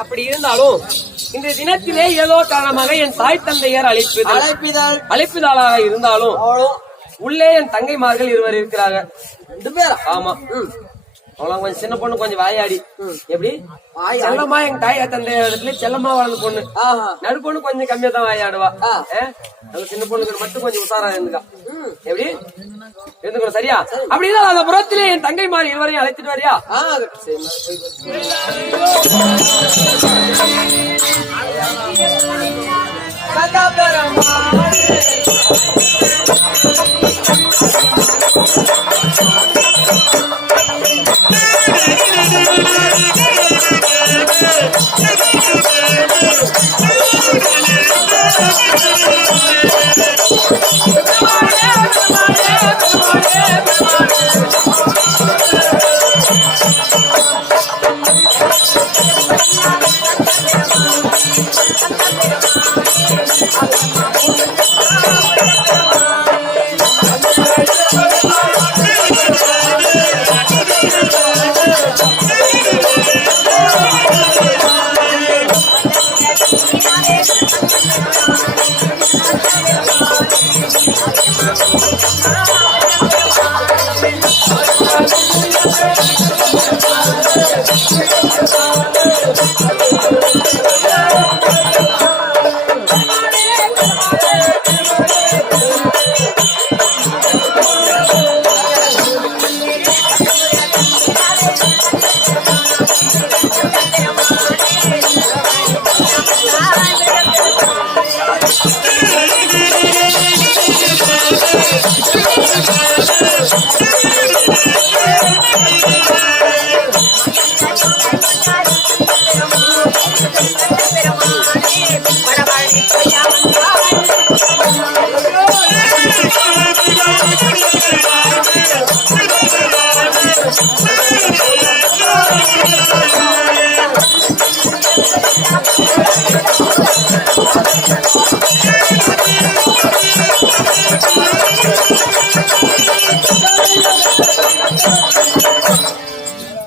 அப்படி இருந்தாலும் இந்த தினத்திலே ஏதோ காரணமாக என் தாய் தந்தையர் அழைப்பிதாளாக இருந்தாலும் உள்ளே என் தங்கைமார்கள் இருவர் இருக்கிறார்கள். 2 பேரா? ஆமா. அவ்வளவு கொஞ்சம் சின்ன பொண்ணு கொஞ்சம் வாயாடி எப்படி செல்லமா எங்க தாய் தந்தை இடத்துல செல்லமா வளர்ந்த பொண்ணு நடு பொண்ணு கொஞ்சம் கம்மியா தான் வாயாடுவா. சின்ன பொண்ணுக்கு மட்டும் கொஞ்சம் உசாரா இருந்துக்கா எப்படி இருந்துக்கணும் சரியா? அப்படின்னா அந்த புறத்திலே என் தங்கை மாதிரி இருவரையும் அழைச்சிட்டு வரியா?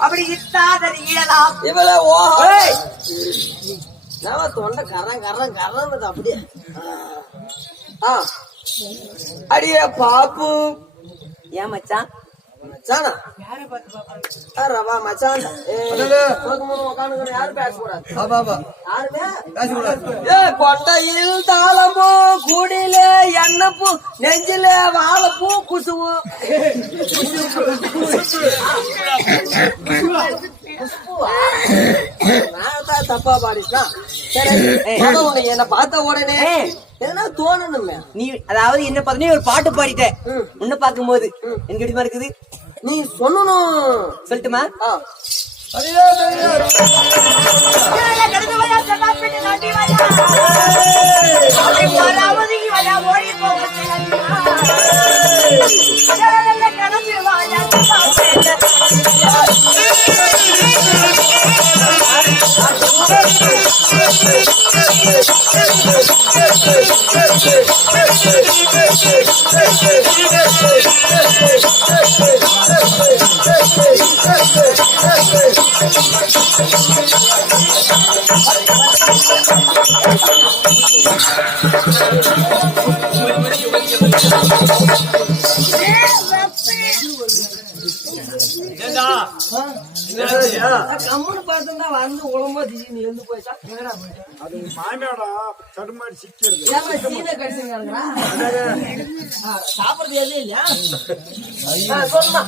அப்படி இத்தாதது ஈழலாம் இவளே ஓ தொண்டை கரம் கரம் கரம் அப்படியே அடியே பாப்பு ஏன் மச்சான் மச்சானா ரவா மச்சான் யாரும் பேசக்கூடாது கொண்டையில் தாளம்பூ கூடியில எண்ணெய் பூ நெஞ்சில வாழைப்பூ குசுவு தப்பா பாடிச்சுனா என்ன பார்த்த உடனே என்ன தோணணுமே நீ அதாவது என்ன பார்த்தா ஒரு பாட்டு பாடிட்ட உன்ன பார்க்கும் போது எனக்கு எப்படிமா இருக்குது நீ சொல்லணும் சொல்லட்டுமா கம்முன்னு பார்த்தா வந்து உடம்பா திடீர்னு எழுந்து போயிட்டா அது மாமியோட தடுமாறி சிக்கிறது சாப்பிடுறது எதுவும் இல்லையா சொல்லுமா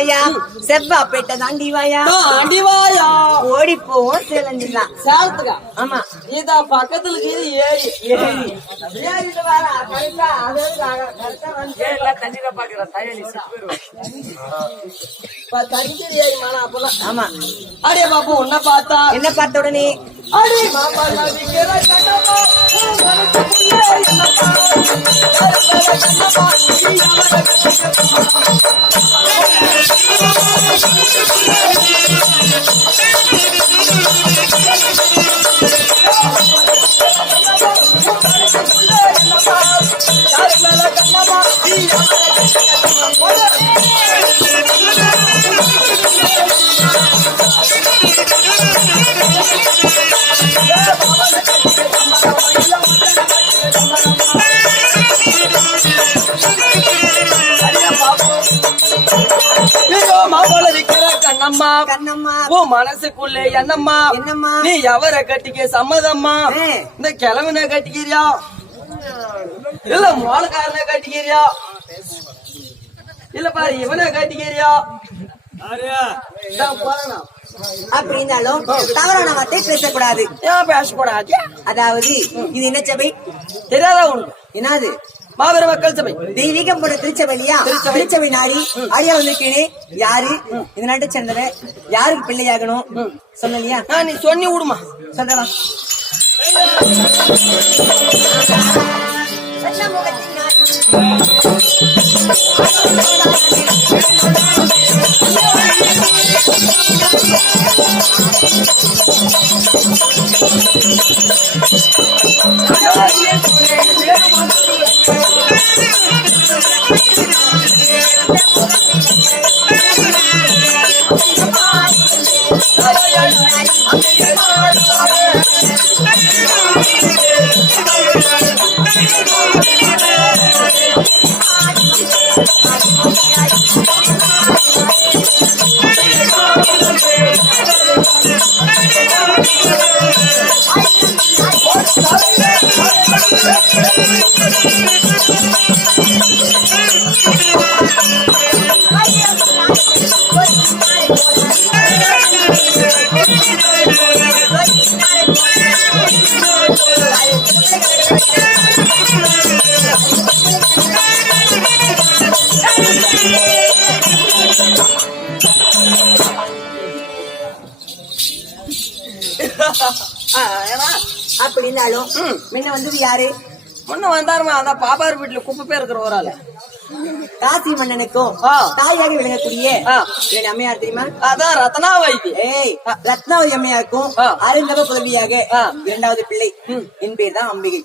வாயா செவ்வாப்பேட்டை தாண்டி வாயா அடிவாயா ஓடி போவோம் சேலஞ்சிடலாம் சாரத்துக்கா ஆமா இதா பக்கத்துல இருக்குது ஏரி ஏறிட்டு வாரா கரெக்டா கரெக்டா வந்து ஏரில தண்ணியில பாக்குற தயலி தனித்தறியாய் மானா அப்பெல்லாம் ஆமா அடே பாப்பா உன்னை பார்த்தா என்ன பார்த்த உடனே அடே பாப்பா நதிக்கிற கண்ணம்மா கண்ணம்மா கண்ணம்மா உன் மனசுக்குள்ளே என்னம்மா என்னம்மா நீ எவரை கட்டிக்க சம்மதம்மா இந்த கிழவனை கட்டிக்கிறியா இல்ல மோளக்காரனை கட்டிக்கிறியா இல்ல பாரு இவனை கட்டிக்கிறியா அப்படின்னாலும் தவறான வார்த்தை பேசக்கூடாது ஏன் பேசக்கூடாது அதாவது இது என்ன சபை தெரியாதா உனக்கு என்னது மாபெரும் மக்கள் சபை தெய்வீகம் போன்ற திருச்சபை இல்லையா திருச்சபை நாடி அடியா வந்திருக்கேனே யாரு இந்த நாட்டை சேர்ந்தவன் யாருக்கு பிள்ளையாகணும் சொன்னலையா நீ சொன்னி விடுமா சொல்றவா அப்படின்னாலும் முன்ன வந்தது யாரு முன்ன வந்தாருமா அதான் பாப்பாரு வீட்டுல குப்பை பேர் இருக்கிற ஒரு ஆளு காசி மன்னனுக்கும் தாயாக விளங்கக்கூடிய என் அம்மையார் தெரியுமா அதான் ரத்னாவைத்தி ஏய் ரத்னாவதி அம்மையாருக்கும் அருந்தவ புதவியாக இரண்டாவது பிள்ளை என் பேர் தான் அம்பிகை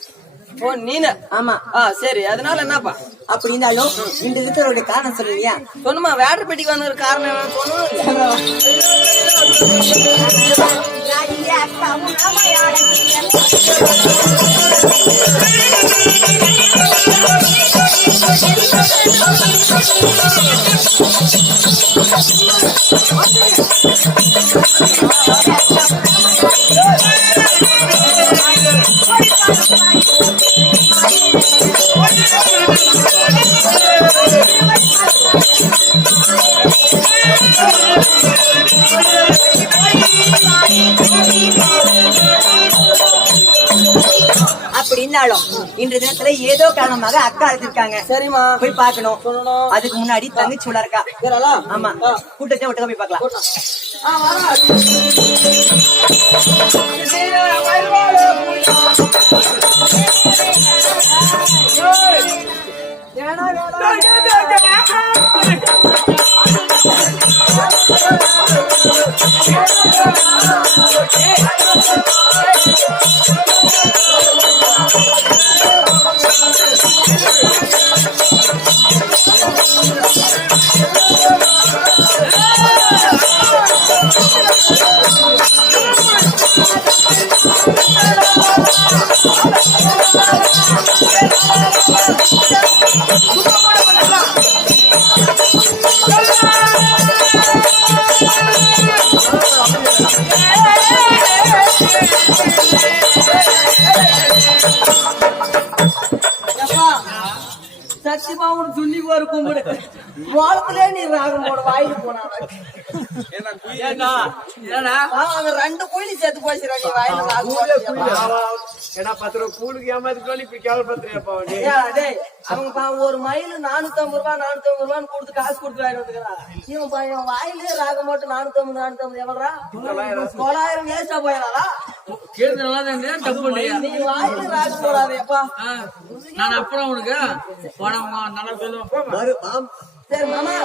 ஓ நீன ஆமா சரி அதனால என்னப்பா அப்படி இருந்தாலும் இந்த இருக்கிறவருடைய காரணம் சொல்லுவியா சொன்னுமா வேட்டர் பெட்டிக்கு வந்த ஒரு காரணம் என்ன அப்படி இருந்தாலும் இன்றைய தினத்துல ஏதோ காரணமாக அக்கா அழைச்சிருக்காங்க சரிமா போய் பாக்கணும் சொல்லணும் அதுக்கு முன்னாடி தங்கச்சி உள்ள இருக்கா ஆமா கூட்டத்தை விட்டு போய் பாக்கலாம் சத்தியமா உனக்கு சொல்லி ஒரு கும்பிடு மோளத்திலே நீ ராகம் போட வாயில போனாடா ஏண்டா ஏடா அவன் 2 குயிலி சேர்த்து போச்சுடா நீ வாயில ராகம் போட ஏன்னா 10 ரூபா கூலுக்கு ஏமாத்தி இப்ப கேவலப்படுத்துறியாப்பா அவனே. டேய் அவங்க ஒரு மயில் 450 ரூபான்னு கொடுத்து காசு கொடுத்து வாங்கி வந்துக்கிறான். இவன் வாயிலே ராகம் போட்டு 450 எவ்வளவுடா 900 வேஸ்டா போயிடாதா தப்பு இல்லையா நீ வாயில ராகம் போடாதேப்பா. நான் அப்புறம் உனக்கு போனவங்க நல்லா சொல்லுவேன் சரி மாமா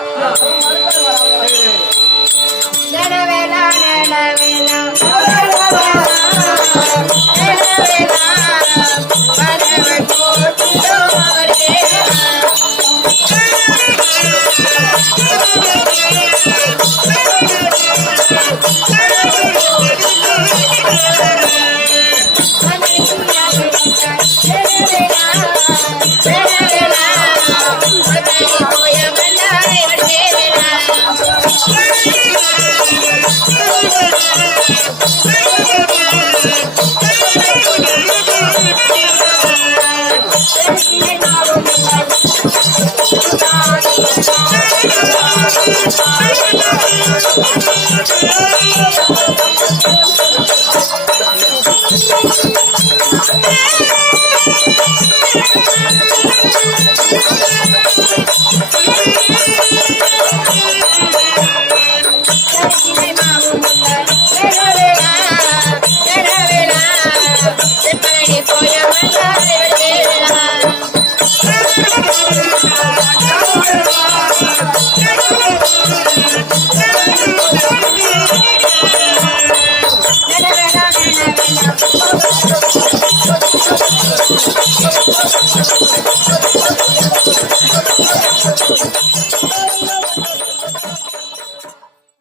Thank you.